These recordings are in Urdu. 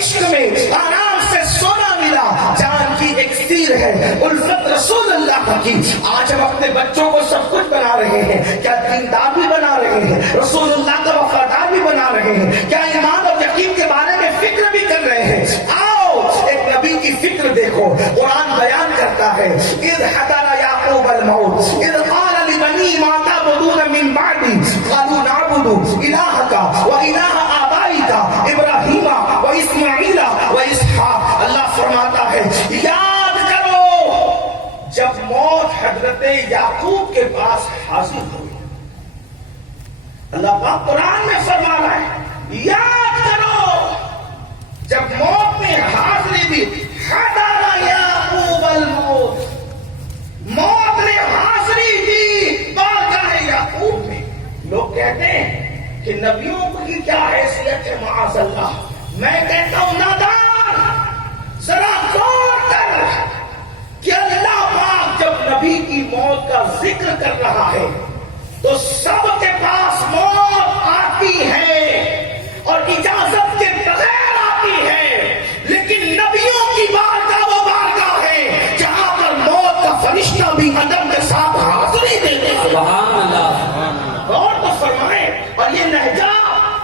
عشق میں آرام سے سونا ملا، جان کی اکسیر ہے الفت رسول اللہ کی۔ آج ہم اپنے بچوں کو سب کچھ بنا رہے ہیں، کیا دیندار بھی بنا رہے ہیں، رسول اللہ کا وفادار بھی بنا رہے ہیں، کیا ایمان اور یقین کے بارے میں فکر بھی کر رہے ہیں۔ آؤ ایک نبی کی فکر دیکھو، قرآن بیان کرتا ہے اذ حضر یعقوب الموت اذ قال لبنی ما تعبدون من بعدی قالوا نعبد الہک والہ آبائک ابراہیم واسماعیل واسحاق۔ اللہ فرماتا ہے یاد کرو جب موت حضرت یعقوب کے پاس حاضر ہوئی۔ اللہ پاک قرآن میں فرما رہا ہے یاد کرو جب موت میں حاضری دی، حضر یعقوب الموت، موت نے حاضری دی بارگاہ یعقوب میں۔ لوگ کہتے ہیں کہ نبیوں کی کیا حیثیت ہے، معاذ اللہ۔ میں کہتا ہوں نادان، ذرا غور کر کہ اللہ پاک جب نبی کی موت کا ذکر کر رہا ہے تو سب کے پاس موت آتی ہے اور اجازت کے بغیر آتی ہے، لیکن نبیوں کی بارگاہ وہ بارگاہ ہے جہاں پر موت کا فرشتہ بھی ادب کے ساتھ حاضری دیتے ہیں۔ سبحان اللہ۔ غور تو فرمائیں، اور یہ لہجہ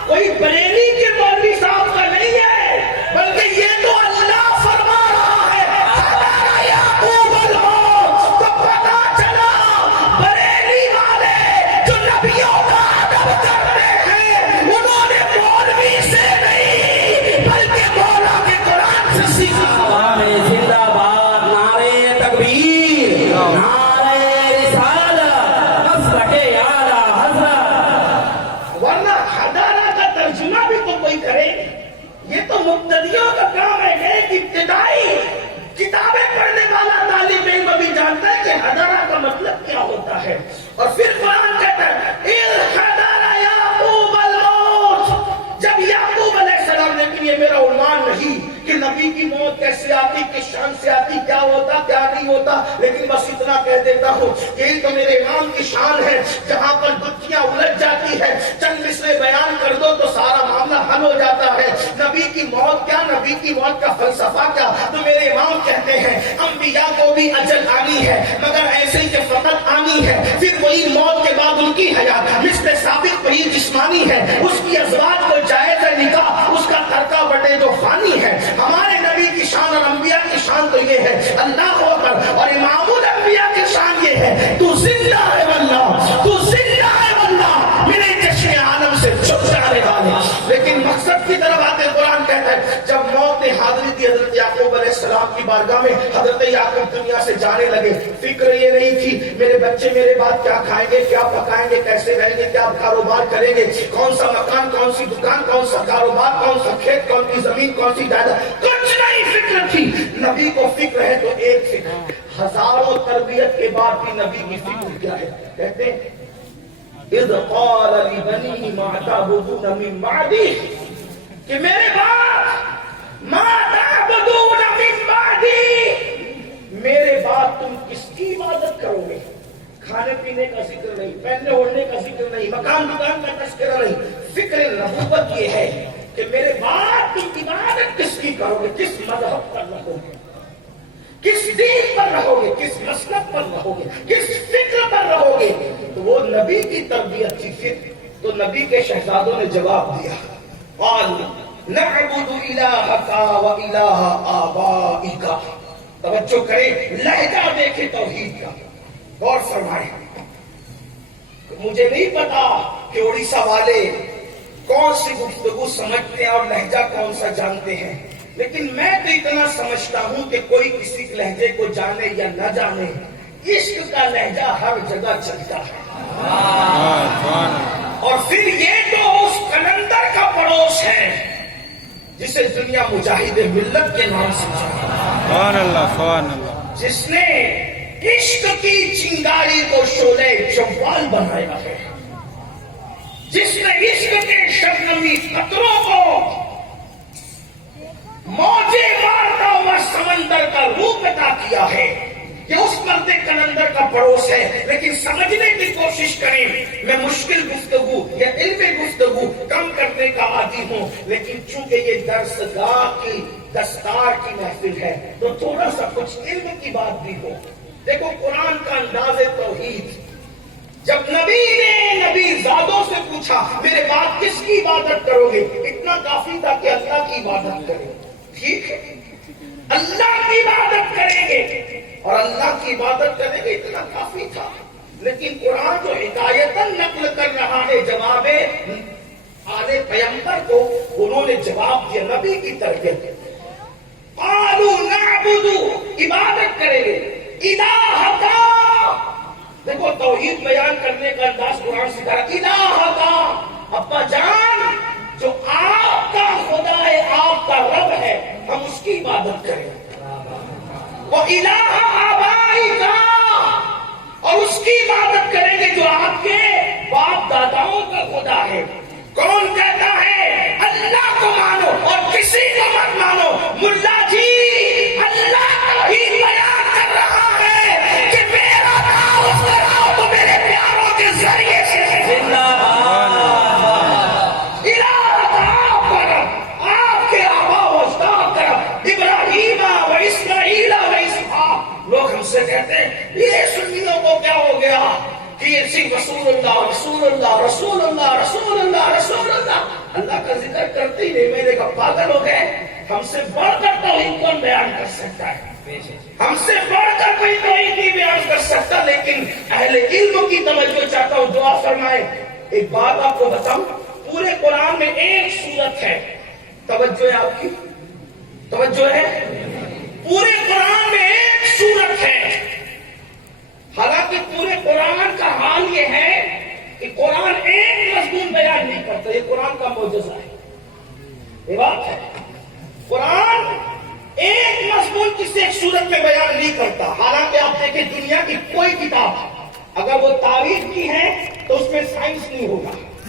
کوئی بریلی کے مولوی صاحب کا نہیں ہے، بلکہ یہ تو اللہ فرما رہا ہے حضر یعقوب الموت۔ تو پتا چلا بریلی والے جو نبیوں کا ادب کرتے ہیں انہوں نے مولوی سے نہیں بلکہ مولا کے قرآن سے سیکھا۔ نعرے زندہ باد، نعرے تکبیر، نعرے رسالت، مسلک اعلیٰ حضرت۔ ورنہ حضارہ کا ترجمہ بھی تو کوئی کرے، یہ تو مبتدیوں کا کام ہے۔ ایک ابتدائی کتابیں پڑھنے والا طالب علم بھی جانتا ہے کہ حضارہ کا مطلب کیا ہوتا ہے۔ اور پھر قرآن کہتا ہے اذ حضر یعقوب الموت، جب یعقوب علیہ السلام، لیکن یہ میرا عنوان نہیں کہ نبی کی موت کیسے آتی، کس شان سے آتی، کیا ہوتا کیا نہیں ہوتا، لیکن بس اتنا کہہ دیتا ہوں کہ یہ تو میرے امام کی شان ہے جہاں پر گتھیاں الجھ جاتی ہے، چند مصرے بیان کر دو تو سارا معاملہ حل ہو جاتا ہے۔ نبی کی موت کیا، نبی کی موت کا فلسفہ کیا، تو میرے امام کہتے ہیں انبیاء کو بھی اجل آنی ہے مگر ایسے ہی کہ فقط آنی ہے، پھر وہی موت کے بعد ان کی حیات مثل ثابت وہی جسمانی ہے، اس کی ازواج کو جائز ہے نکاح، اس کا ترکہ بٹے جو فانی ہے۔ ہمارے نبی کی شان اور انبیاء کی شان تو یہ ہے اللہ اکبر، اور امام الانبیاء کی شان یہ ہے تو زندہ ہے واللہ، تو زندہ ہے واللہ، میرے جشن عالم سے چھپ جانے والے۔ لیکن مقصد کی طرف آتے قرآن کہتا ہے جب موت نے حاضری دی حضرت یعقوب علیہ السلام کی بارگاہ میں، حضرت یعقوب دنیا سے جانے لگے۔ فکر یہ نہیں تھی میرے بچے میرے بعد کیا کھائیں گے، کیا پکائیں گے، کیسے رہیں گے، کیا کاروبار کریں گے، کون سا مکان، کون سی دکان، کون سا کاروبار، کون سا کھیت، کون سی زمین، کون سی جائیداد، کچھ نہیں فکر تھی۔ نبی کو فکر ہے تو ایک فکر، ہزاروں تربیت کے بعد بھی نبی کی فکر کیا ہے، کہتے ہیں اذ قال لبنیہ ما تعبدون من بعدی، کہ میرے بعد ما تعبدون من بعدی، میرے بعد تم کس کی عبادت کرو گے؟ کھانے پینے کا ذکر نہیں، پہننے اوڑھنے کا ذکر نہیں، مکان دکان کا تذکرہ نہیں، فکر نبوت یہ ہے کہ میرے بعد تم عبادت کس کی کرو گے، کس مذہب پر رہو گے، کس دین پر رہو گے، کس مسلک پر رہو گے، کس فکر پر رہو گے۔ تو وہ نبی کی تربیت تھی فکر۔ تو نبی کے شہزادوں نے جواب دیا قال نعبد الہک و الہ آبائک۔ توجہ کریں، لہجہ دیکھیں توحید کا، غور فرمائیں۔ مجھے نہیں پتا کہ اڑیسہ والے کون سی گفتگو سمجھتے ہیں اور لہجہ کون سا جانتے ہیں، لیکن میں تو اتنا سمجھتا ہوں کہ کوئی کسی لہجے کو جانے یا نہ جانے، عشق کا لہجہ ہر جگہ چلتا ہے۔ اور پھر یہ تو اس قلندر کا پڑوس ہے جسے دنیا مجاہد ملت کے نام سے جانا، سبحان اللہ، سبحان اللہ، جس نے عشق کی چنگاری کو شعلہ جوال بنایا ہے، جس نے عشق کے شبنمی قطروں کو موجیں مارتا ہوا سمندر کا روپ عطا کیا ہے، یہ اس مرد قلندر کا پڑوس ہے۔ لیکن سمجھنے کی کوشش کریں، میں مشکل گفتگو یا علمی گفتگو کم کرنے سننے کا عادی ہوں، لیکن چونکہ یہ درسگاہ کی دستار کی محفل ہے تو تھوڑا سا کچھ علم کی بات بھی ہو۔ دیکھو قرآن کا انداز توحید، جب نبی نے نبی زادوں سے پوچھا میرے بعد کس کی عبادت کرو گے، اتنا کافی تھا کہ اللہ کی عبادت کریں، ٹھیک ہے، اللہ کی عبادت کریں گے اور اللہ کی عبادت کریں گے، اتنا کافی تھا۔ لیکن قرآن جو ہدایتاً نقل کر رہا ہے جواب آل پیغمبر کو، انہوں نے جواب دیا نبی کی تربیت، قالوا نعبد، عبادت کریں گے، الہک، دیکھو توحید بیان کرنے کا انداز قرآن سکھا رہا، الہک، ابا جان جو آپ کا خدا ہے، آپ کا رب ہے، ہم اس کی عبادت کریں، وہ الہ آبائک، اور اس کی عبادت کریں گے جو آپ کے باپ داداؤں کا خدا ہے۔ کون کہتا ہے اللہ کو مانو اور کسی کو مت مانو؟ ملا جی اللہ توحید بیان کر رہا ہے کہ میرا تعارف کراؤ تو میرے پیاروں کے ذریعے سے زندہ باد، الہ آپ پر، آپ کے آبا و اجداد پر، ابراہیم و اسماعیل و اسحاق۔ لوگ ہم سے کہتے ہیں یہ سنیوں کو کیا ہو گیا کہ یہ صرف رسول اللہ رسول اللہ رسول اللہ رسول اللہ رسول اللہ، اللہ کا ذکر کرتے ہی نہیں، میں نے کہا پاگل ہو گئے، ہم سے بڑھ کر توحید کون بیان کر سکتا ہے؟ ہم سے بڑھ کر کوئی توحید نہیں بیان کر سکتا۔ لیکن اہل علم کی توجہ چاہتا ہوں، دعا فرمائے۔ ایک بات آپ کو بتاؤں، پورے قرآن میں ایک سورت ہے، توجہ ہے آپ کی، توجہ ہے، پورے قرآن میں ایک سورت ہے، حالانکہ پورے قرآن کا حال یہ ہے کہ قرآن ایک مضمون بیان نہیں کرتا، یہ قرآن کا معجزہ ہے، یہ بات ہے، قرآن ایک مضمون کسی ایک صورت میں بیان نہیں کرتا۔ حالانکہ آپ دیکھیں دنیا کی کوئی کتاب اگر وہ تاریخ کی ہے تو اس میں سائنس نہیں ہوگا،